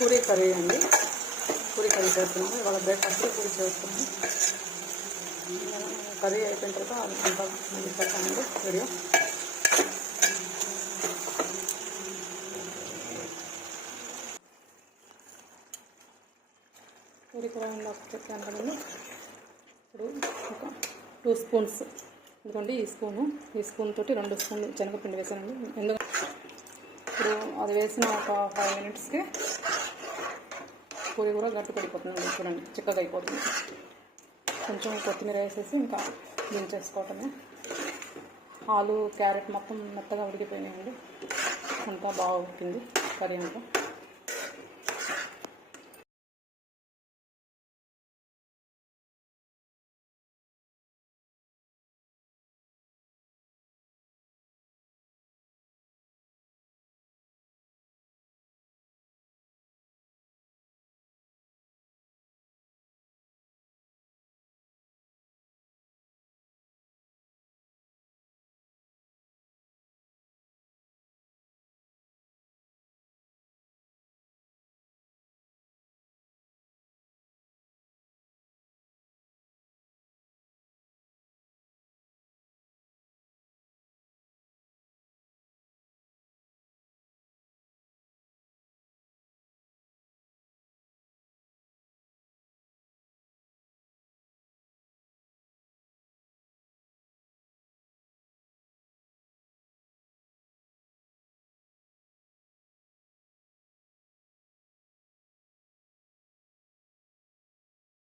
Puri curry అండి. Puri curry చేస్తున్నాము. ఇవాళ బ్రేక్ఫాస్ట్ పూరీ చేస్తున్నాము. కర్రీ అయిపోయిన తర్వాత అంతా మళ్ళీ పెడతానండి వీడియో. పూరీ కూర చెప్పాను కదండి. ఇప్పుడు ఒక 2 స్పూన్స్ ఎందుకంటే ఈ స్పూన్ తోటి 2 స్పూన్లు శనగపిండి వేసానండి. ఎందుకంటే ఇప్పుడు అది వేసిన ఒక 5 మినిట్స్కి పూరీ కూడా గట్టి పడిపోతుంది. చూడండి చిక్కగా అయిపోతుంది. కొంచెం కొత్తిమీర వేసేసి ఇంకా దించేసుకోవటమే. ఆలు క్యారెట్ మొత్తం మెత్తగా ఉడికిపోయినాయండి. అంతా బాగా ఉడికింది కర్రీ అంతా.